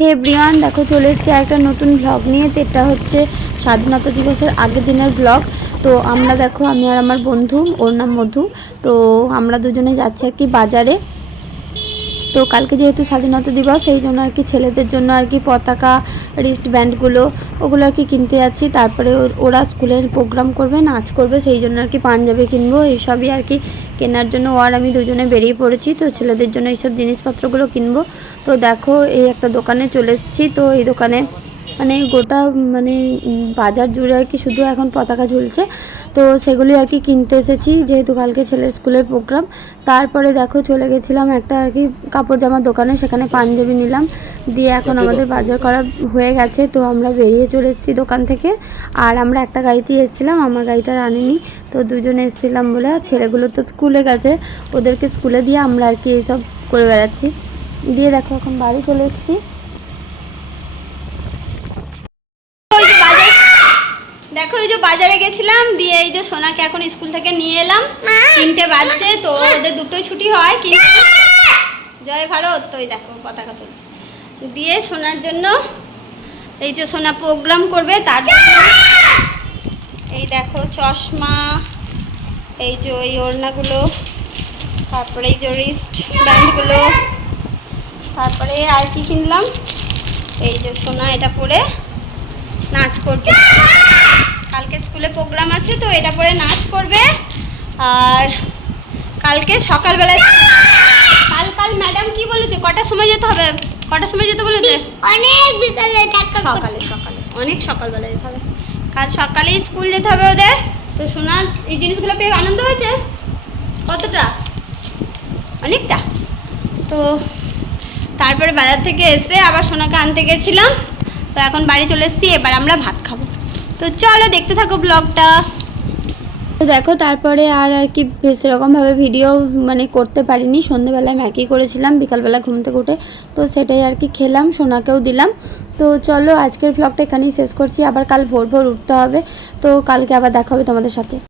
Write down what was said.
হে Brian দেখো চলে এসেছে একটা নতুন ব্লগ নিয়ে। তো এটা হচ্ছে স্বাধীনতা দিবসের আগের দিনের ব্লগ তো আমরা দেখো, আমি আর আমার বন্ধু, ওর নাম মধু। তো আমরা দুজনে যাচ্ছি আর কি বাজারে। তো কালকে যেহেতু স্বাধীনতা দিবস, সেই জন্য আর কি ছেলেদের জন্য আর কি পতাকা রিস্ট ব্যান্ডগুলো ওগুলো আর কি কিনতে যাচ্ছি। তারপরে ওর- স্কুলের প্রোগ্রাম করবে, নাচ করবে, সেই জন্য আর কি পাঞ্জাবি কিনবো, এইসবই আর কি কেনার জন্য। ও আর আমি দুজনে বেরিয়ে পড়েছি, তো ছেলেদের জন্য এইসব জিনিসপত্রগুলো কিনবো। তো দেখো, এই একটা দোকানে চলে এসেছি। তো এই দোকানে মানে গোটা মানে বাজার জুড়ে আর কি শুধু এখন পতাকা ঝুলছে। তো সেগুলি আর কি কিনতে এসেছি যেহেতু কালকে ছেলের স্কুলের প্রোগ্রাম। তারপরে দেখো চলে গেছিলাম একটা আর কি কাপড় জামার দোকানে সেখানে পাঞ্জাবি নিলাম। দিয়ে এখন আমাদের বাজার করা হয়ে গেছে তো আমরা বেরিয়ে চলে এসেছি দোকান থেকে। আর আমরা একটা গাড়িতেই এসেছিলাম আমার গাড়িটা আনিনি তো দুজনে এসেছিলাম বলে আর ছেলেগুলো তো স্কুলে গেছে ওদেরকে স্কুলে দিয়ে আমরা আর কি এইসব করে বেড়াচ্ছি। দিয়ে দেখো এখন বাড়ি চলে এসেছি ওই যে বাজার দেখো এই যে বাজারে গেছিলাম দিয়ে এই যে সোনাকে এখন স্কুল থেকে নিয়ে এলাম। তিনটে বাজছে তো ওদের দুটোই ছুটি হয় কিন্তু জয় ভারত! তো দেখো পতাকা তুলছে। দিয়ে সোনার জন্য এই যে সোনা প্রোগ্রাম করবে তার জন্য এই দেখো চশমা এই যে ওই ওড়নাগুলো তারপরে এই যে রিস্ট ব্যান্ডগুলো তারপরে আর কি কিনলাম? এই যে সোনা এটা পরে নাচ করবে। কালকে স্কুলে প্রোগ্রাম আছে তো এটা পরে নাচ করবে। আর কালকে সকালবেলায় কাল কাল ম্যাডাম কি বলেছে? কটার সময় যেতে হবে? কটার সময় যেতে বলেছে? অনেক বিকালে সকালে সকালে অনেক সকালবেলা যেতে হবে। কাল সকালেই স্কুল যেতে হবে ওদের। তো শোনা এই জিনিসগুলো পেয়ে আনন্দ হয়েছে? কতটা? অনেকটা। তো তারপরে বাজার থেকে এসে আবার সোনাকে আনতে গেছিলাম। তো এখন বাড়ি চলে এসেছি এবার আমরা ভাত খাব। তো চলো দেখতে থাকো ব্লগটা। তো দেখো, তারপরে আর আর কি সেরকমভাবে ভিডিও মানে করতে পারিনি। সন্ধ্যেবেলায় ম্যাকি করেছিলাম, বিকালবেলা ঘুম থেকে উঠে তো সেটাই আর কি খেলাম, সোনাকেও দিলাম। তো চলো, আজকের ব্লগটা এখানেই শেষ করছি। আবার কাল ভোর ভোর উঠতে হবে। তো কালকে আবার দেখা হবে তোমাদের সাথে।